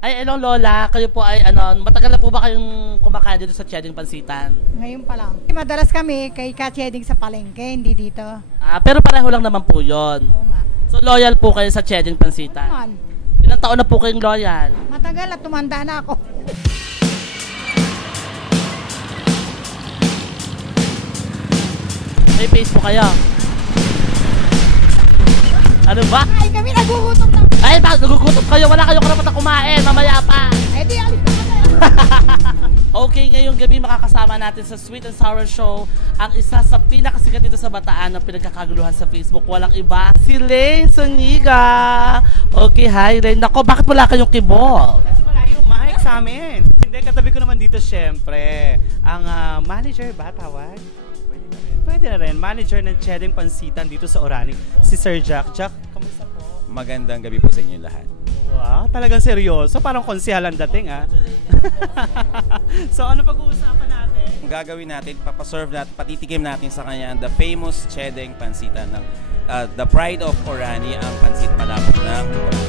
Ay, hello Lola, kayo po ay matagal na po ba kayong kumakain dito sa Chedeng Pansitan? Ngayon pa lang. Madalas kami kay Chedeng sa palengke, hindi dito. Pero pareho lang naman po yun. Oo nga. So loyal po kayo sa Chedeng Pansitan? Naman. Ilang taon na po kayong loyal? Matagal at tumanda na ako. May Facebook kayo? Ano ba? Ay, kami nagugutom na. Ay, bakit nagugutom kayo? Wala kayong karapatan kumain, mamaya pa. Eh di, alis na kayo. Okay, ngayong gabi makakasama natin sa Sweet and Sour Show ang isa sa pinakasikat dito sa Bataan na pinagkakaguluhan sa Facebook. Walang iba, si Lane Suniga. Okay, hi Lane. Nako, bakit wala kayong kibol? Wala yung mic sa amin. Hindi, katabi ko naman dito syempre. Ang manager ba tawag? Pwede na rin. Manager ng Chedeng Pansitan dito sa Orani, si Sir Jack. Jack, kamusta po? Magandang gabi po sa inyo lahat. Wow, talagang seryoso. Parang konsihalan dating, So, ano pag-uusapan natin? Ang gagawin natin, papaserve natin, patitikim natin sa kanya the famous Chedeng Pansitan ng the pride of Orani, ang pansit palabok ng Orani.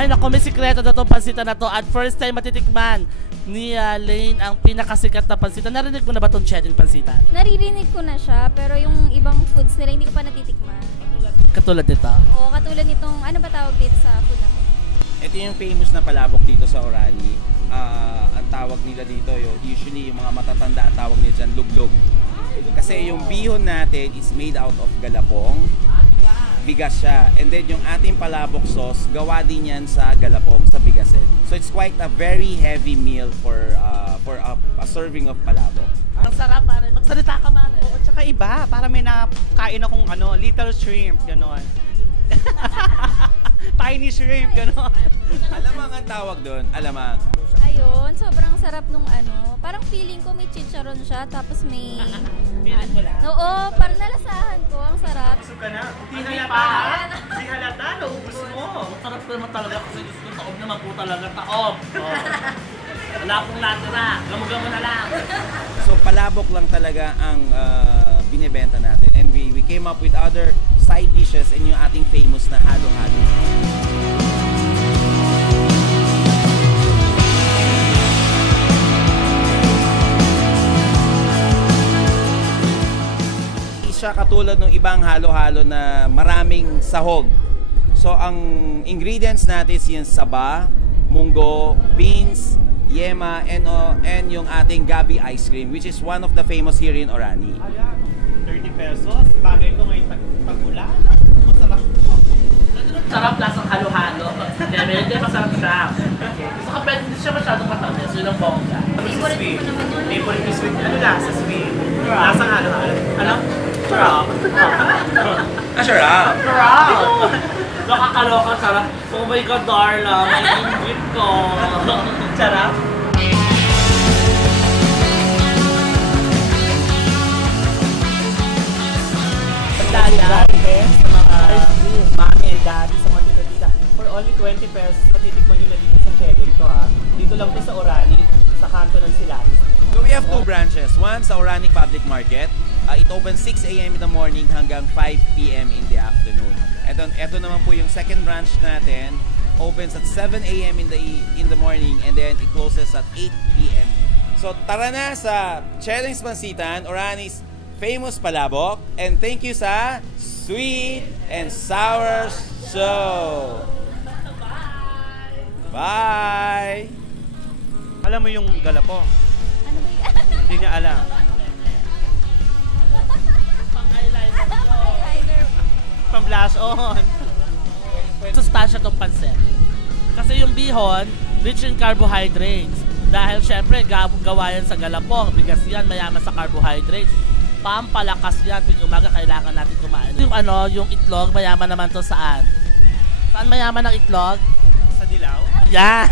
Ay nako, may sikreto na itong pansitan na to. At first time matitikman ni Lane ang pinakasikat na pansitan. Narinig mo na ba itong Chedeng Pansitan? Naririnig ko na siya, pero yung ibang foods nila hindi ko pa natitikman. Katulad nito? Oo, katulad nitong, ano ba tawag dito sa food na to? Ito yung famous na palabok dito sa Orani. Ang tawag nila dito, usually yung mga matatanda ang tawag nila dyan, luglog. Kasi yung bihon natin is made out of galapong. Bigas siya. And then yung ating palabok sauce, gawa din yan sa galapong, sa bigas. So it's quite a very heavy meal for a serving of palabok. Ang sarap, pare. Magsalita ka, pare. Oo, at saka iba. Para may nakain akong little shrimp, gano'n. Tiny shrimp, gano'n. Alamang ang tawag doon, alamang. Ayun, sobrang sarap nung parang feeling ko may chicharon siya, tapos may... Feeling mo lang? Oo, parang nalasahan ko, ang sarap. Gusto ka na? Hindi pa. Hindi halata, naubos mo. Ang sarap naman talaga kasi gusto ko taob naman po talaga. Taob. Oh. Wala pong natira. Gamugamo na lang. So palabok lang talaga ang binebenta natin. And we came up with other side dishes and yung ating famous na halo-halo. Siya katulad ng ibang halo-halo na maraming sahog. So ang ingredients natin yung saba, munggo, beans, yema, and yung ating gabi ice cream, which is one of the famous here in Orani. 30 pesos. Bagay ko ngayon tag-ulan. Masarap po. Sarap, lasang halo-halo. Kaya medyo masarap siya. Gusto ka, pwede hindi siya masyadong matamis. Yun ang bongga. Favorite ko naman. Favorite ko sweet. Ano lasa sweet? Lasang halo-halo. Ano? Sarap. Sarap! Sarap! Nakakaloka, sarap. Oh my God, Darla. May ingit ko. Sarap. Daya, sa mga mami and daddy, sa mga tita-tita. For only 20 pesos, matitikman nyo na dito sa Chedeng to Dito lang to sa Orani, sa kanto ng Silatis. So we have two branches. One sa Orani Public Market. It opens 6 a.m. in the morning hanggang 5 p.m. in the afternoon. Ito naman po yung second branch natin. Opens at 7 a.m. in the morning and then it closes at 8 p.m. So tara na sa Chedeng Pansitan, Orani's famous palabok. And thank you sa Sweet and Sour Show. Bye! Alam mo yung galapo? Ano ba yun? Hindi niya alam. Eyeliner. From blush on. Sustansya itong pansit. Kasi yung bihon, rich in carbohydrates. Dahil syempre, gawa yan sa galapong. Bigas yan, mayaman sa carbohydrates. Pampalakas yan. Tuwing umaga, kailangan natin kumain. Yung itlog, mayaman naman to saan? Saan mayaman ang itlog? Sa dilaw? Yeah!